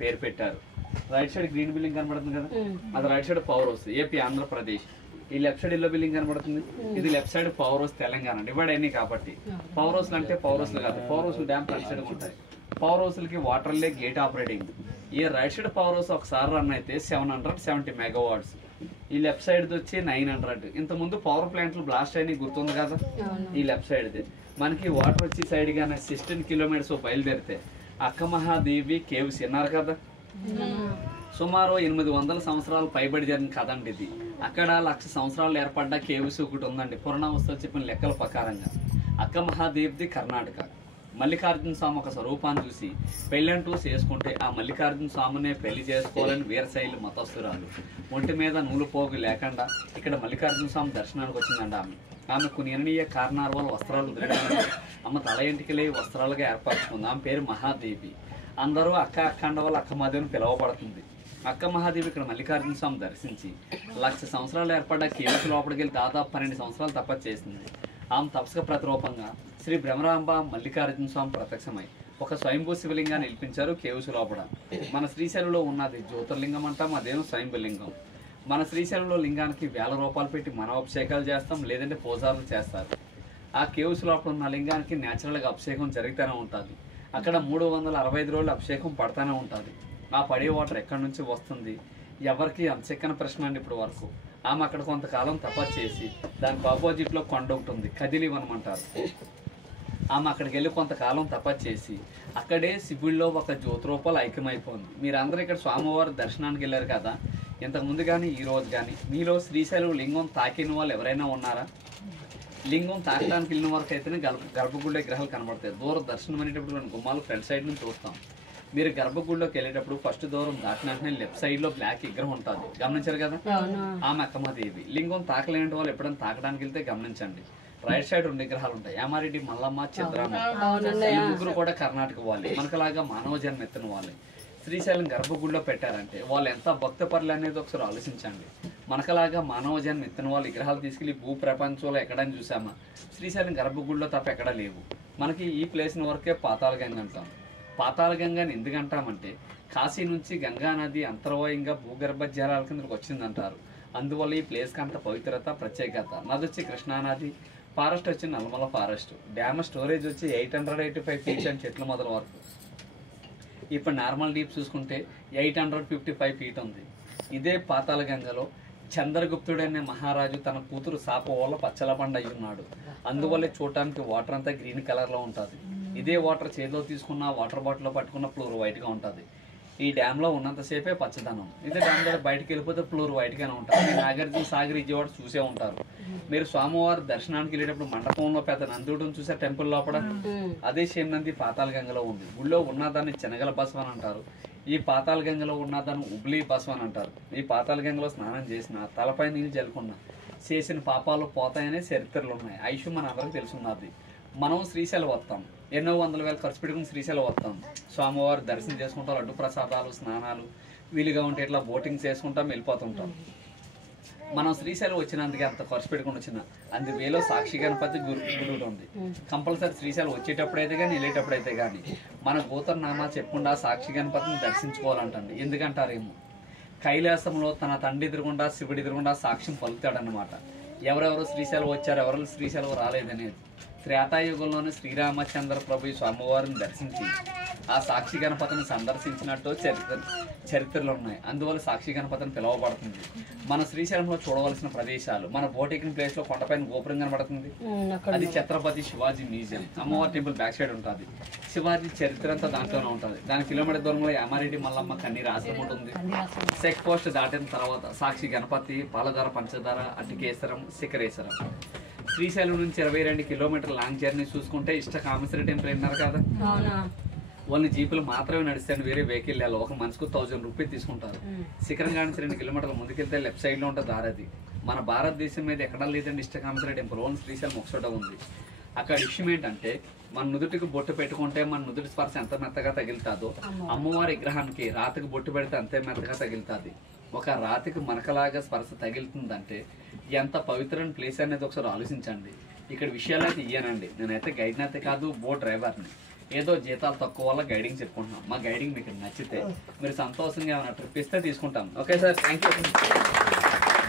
పేరు పెట్టారు. Right side green building కనబడుతుంది కదా, అది right side power house AP Andhra Pradesh. ఈ లెఫ్ట్ సైడ్ ఎల్లో బిల్డింగ్ కనబడుతుంది, ఇది left side power house Telangana. Divide అయినాయి కాబట్టి పవర్ హౌస్లు అంటే పవర్ హౌస్లు కాదు, power house dam right side ఉంటాయి. పవర్ హౌస్లకి వాటర్ లే గేట్ ఆపరేటింగ్. ఈ రైట్ సైడ్ పవర్ హౌస్ ఒకసారి రన్ అయితే 770 మెగావాట్స్, ఈ లెఫ్ట్ సైడ్ వచ్చి 900. ఇంతకుముందు పవర్ ప్లాంట్లు బ్లాస్ట్ అయినా గుర్తుంది కదా. ఈ లెఫ్ట్ సైడ్ మనకి వాటర్ వచ్చి సైడ్ గానే 16 కిలోమీటర్స్ బయలుదేరితే అక్క మహాదేవి కేవ్స్ విన్నారు కదా. సుమారు 800 సంవత్సరాలు పైబడి జరిగిన కథ అండి ఇది. అక్కడ 1,00,000 సంవత్సరాలు ఏర్పడ్డ కేవ్స్ ఒకటి ఉందండి పురాణవస్తులు చెప్పిన లెక్కల ప్రకారంగా. అక్క మహాదేవిది కర్ణాటక. మల్లికార్జున స్వామి ఒక స్వరూపాన్ని చూసి పెళ్ళంటూ చేసుకుంటే ఆ మల్లికార్జున స్వామినే పెళ్లి చేసుకోవాలని వీరశైలి మతస్థురాలు. ఒంటి మీద నూలు పోగు లేకుండా ఇక్కడ మల్లికార్జున స్వామి దర్శనానికి వచ్చిందండి ఆమె. ఆమెకు నిర్ణీయ కారణాల వల్ల వస్త్రాలు వదిలేయడానికి ఆమె తల ఇంటికి వస్త్రాలుగా ఏర్పరచుకుంది. ఆమె పేరు మహాదేవి. అందరూ అక్క అక్కండ వల్ల అక్క మహాదేవిని పిలువబడుతుంది. అక్క మహాదేవి ఇక్కడ మల్లికార్జున స్వామి దర్శించి 1,00,000 సంవత్సరాలు ఏర్పడ్డ కేవ్స్ లోపలికి వెళ్ళి దాదాపు 12 సంవత్సరాలు తపస్సు చేసింది. ఆమె తపస్సుకు ప్రతిరూపంగా శ్రీ భ్రమరాంబ మల్లికార్జున స్వామి ప్రత్యక్షమై ఒక స్వయంభూ శివలింగాన్ని నిలిపించారు కేవ్స్ లోపల. మన శ్రీశైలంలో ఉన్నది జ్యోతిర్లింగం అంటాం, అదేమో స్వయంభూలింగం. మన శ్రీశైలంలో లింగానికి 1000 రూపాయలు పెట్టి మనం అభిషేకాలు చేస్తాం, లేదంటే పూజారులు చేస్తారు. ఆ కేవ్స్ లోపల ఉన్న లింగానికి న్యాచురల్గా అభిషేకం జరుగుతూనే ఉంటుంది. అక్కడ 365 రోజులు అభిషేకం పడుతూనే ఉంటుంది. ఆ పడే వాటర్ ఎక్కడి నుంచి వస్తుంది ఎవరికి అంచెక్కన ప్రశ్న అండి ఇప్పుడు వరకు. ఆమె అక్కడ కొంతకాలం తపస్సు చేసి దానికి ఆపోజిట్లో కొండ ఒకటి ఉంది, కదిలివనమంటారు. ఆమె అక్కడికి వెళ్ళి కొంతకాలం తపస్సు చేసి అక్కడే శివుడిలో ఒక జ్యోతి రూపాలు ఐక్యమైపోయింది. మీరందరూ ఇక్కడ స్వామివారి దర్శనానికి వెళ్ళారు కదా, ఇంతకుముందు కానీ ఈ రోజు కానీ మీలో శ్రీశైలం లింగం తాకిన వాళ్ళు ఎవరైనా ఉన్నారా? లింగం తాకడానికి వెళ్ళిన వరకు అయితేనే గర్భగుడి విగ్రహాలు కనబడతాయి. దూరం దర్శనం అనేటప్పుడు మనం గుమ్మాలు ఫ్రంట్ సైడ్ నుంచి చూస్తాం. మీరు గర్భగుడిలోకి వెళ్ళేటప్పుడు ఫస్ట్ దూరం దాటిన లెఫ్ట్ సైడ్ లో బ్లాక్ విగ్రహం ఉంటుంది, గమనించారు కదా. ఆమె అక్కమదేవి. లింగం తాకలేని వాళ్ళు ఎప్పుడైనా తాకడానికి వెళ్తే గమనించండి, రైట్ సైడ్ 2 విగ్రహాలు ఉంటాయి, యామారెడ్డి, మల్లమ్మ, చంద్రమ్మ. ఈ ముగ్గురు కూడా కర్ణాటక వాళ్ళే, మనకులాగా మానవ జన్మ ఎత్తిన వాళ్ళే. శ్రీశైలం గర్భగుడిలో పెట్టారంటే వాళ్ళు ఎంత భక్త పరులు అనేది ఒకసారి ఆలోచించండి. మనకలాగా మానవ జన్మ ఎత్తిన వాళ్ళు విగ్రహాలు తీసుకెళ్లి భూ ప్రపంచంలో ఎక్కడని చూసామా? శ్రీశైలం గర్భగుడిలో తప్ప ఎక్కడా లేవు. మనకి ఈ ప్లేస్ వరకే పాతాళ గంగ అంటాం. పాతాళ గంగని ఎందుకంటామంటే కాశీ నుంచి గంగా నది అంతర్వాయంగా భూగర్భ జలాల కిందకి వచ్చిందంటారు. అందువల్ల ఈ ప్లేస్కి అంత పవిత్రత, ప్రత్యేకత. నది వచ్చి కృష్ణానది, ఫారెస్ట్ వచ్చి నల్లమల ఫారెస్ట్, డ్యామ్ స్టోరేజ్ వచ్చి 885 ఫీట్స్ అండ్ చెట్ల మొదల వరకు. ఇప్పుడు నార్మల్ డీప్ చూసుకుంటే 855 ఫీట్ ఉంది. ఇదే పాతాళ గంగలో చంద్రగుప్తుడు అనే మహారాజు తన కూతురు శాప వల్ల పచ్చలబండ అయి ఉన్నాడు. అందువల్లే చూడటానికి వాటర్ అంతా గ్రీన్ కలర్ లో ఉంటుంది. ఇదే వాటర్ చేతిలో తీసుకున్న వాటర్ బాటిల్లో పట్టుకున్న ఫ్లోర్ వైట్ గా ఉంటుంది. ఈ డ్యామ్ లో ఉన్నంతసేపే పచ్చదనం. ఇదే డ్యామ్ దగ్గర బయటకు వెళ్ళిపోతే ఫ్లోర్ వైట్ గానే ఉంటుంది. నాగార్జున సాగర్ విజయవాడ చూసే ఉంటారు. మీరు స్వామివారి దర్శనానికి వెళ్ళేటప్పుడు మండపంలో పెద్ద నందుడిని చూసే టెంపుల్ లోపల, అదే సేమ్ నంది పాతాళ గంగలో ఉంది. గుళ్ళో ఉన్నదాన్ని చెనగల బసవ అని అంటారు, ఈ పాతాళ గంగలో ఉన్నదాన్ని ఉబ్లీ బసవ అని అంటారు. ఈ పాతాళ గంగలో స్నానం చేసిన తలపై నీళ్ళు జల్లుకున్నా చేసిన పాపాలు పోతాయనే చరిత్రలు ఉన్నాయి. ఐషు మన అందరికి తెలుసున్నది. మనం శ్రీశైలం వస్తాం, ఎన్నో 100,000 ఖర్చు పెట్టుకుని శ్రీశైలం వస్తాం, స్వామివారి దర్శనం చేసుకుంటాం, లడ్డు ప్రసాదాలు, స్నానాలు, వీలుగా ఉంటే ఇట్లా బోటింగ్ చేసుకుంటాం, వెళ్ళిపోతుంటాం. మనం శ్రీశైలం వచ్చినందుకే అంత ఖర్చు పెట్టుకుని వచ్చిన అందువేలో సాక్షి గణపతి గుడి ఉంది. కంపల్సరీ శ్రీశైలం వచ్చేటప్పుడైతే కానీ వెళ్ళేటప్పుడైతే కానీ మన గోత్రనామా చెప్పుకుండా సాక్షి గణపతిని దర్శించుకోవాలంటండి. ఎందుకంటారేమో కైలాసంలో తన తండ్రి ఎదురుగుండా శివుడి ఎదురుగుండా సాక్ష్యం పలుకుతాడనమాట. ఎవరెవరు శ్రీశైలం వచ్చారు, ఎవరు శ్రీశైలం రాలేదనేది. త్రేతాయుగంలోని శ్రీరామచంద్ర ప్రభు స్వామివారిని దర్శించి ఆ సాక్షి గణపతిని సందర్శించినట్టు చరిత్రలు ఉన్నాయి. అందువల్ల సాక్షి గణపతిని పిలువబడుతుంది. మన శ్రీశైలంలో చూడవలసిన ప్రదేశాలు, మన బోటింగ్ ప్లేస్ లో కొండపైన గోపురం కనబడుతుంది, అది ఛత్రపతి శివాజీ మ్యూజియం. అమ్మవారి టెంపుల్ బ్యాక్ సైడ్ ఉంటుంది. శివాజీ చరిత్ర అంతా దాంట్లోనే ఉంటుంది. దాని కిలోమీటర్ దూరంలో యామారెడ్డి, మల్లమ్మ, కన్నీరు ఆశ్రమం ఉంటుంది. చెక్ పోస్ట్ దాటిన తర్వాత సాక్షి గణపతి, పాలధార, పంచదార, అడ్డికేశ్వరం, శిఖరేశ్వరం. శ్రీశైలం నుంచి 22 కిలోమీటర్ లాంగ్ జర్నీ చూసుకుంటే ఇష్టకామేశ్వరి టెంపుల్ విన్నారు కదా. ఓన్లీ జీపులు మాత్రమే నడుస్తాను, వేరే వెహికల్ వెళ్ళాలి. ఒక మనిషికి 1000 రూపాయలు తీసుకుంటారు. శిఖరం కానీ 2 కిలోమీటర్ల ముందుకెళ్తే లెఫ్ట్ సైడ్ లో ఉంటుంది దారది. మన భారతదేశం మీద ఎక్కడా లేదండి ఇష్టకామేశ్వరి టెంపుల్, ఓన్లీ శ్రీశైలం ఒకచోట ఉంది. అక్కడ విషయం ఏంటంటే మన నుదుటికి బొట్టు పెట్టుకుంటే మన నుదుటి స్పర్శ ఎంత మెత్తగా తగులుతుందో అమ్మవారి విగ్రహానికి రాతికి బొట్టు పెడితే అంతే మెత్తగా తగులుతుంది. ఒక రాతికి మనకలాగా స్పర్శ తగులుతుందంటే ఎంత పవిత్రమైన ప్లేస్ అనేది ఒకసారి ఆలోచించండి. ఇక్కడ విషయాలు అయితే ఇయ్యానండి. నేనైతే గైడ్ని అయితే కాదు, బోట్ డ్రైవర్ని. ఏదో జీతాలు తక్కువ వల్ల గైడింగ్ చెప్పుకుంటున్నాం. మా గైడింగ్ మీకు నచ్చితే మీరు సంతోషంగా ఏమైనా ట్రిప్ ఇస్తే తీసుకుంటాం. Okay sir, thank you.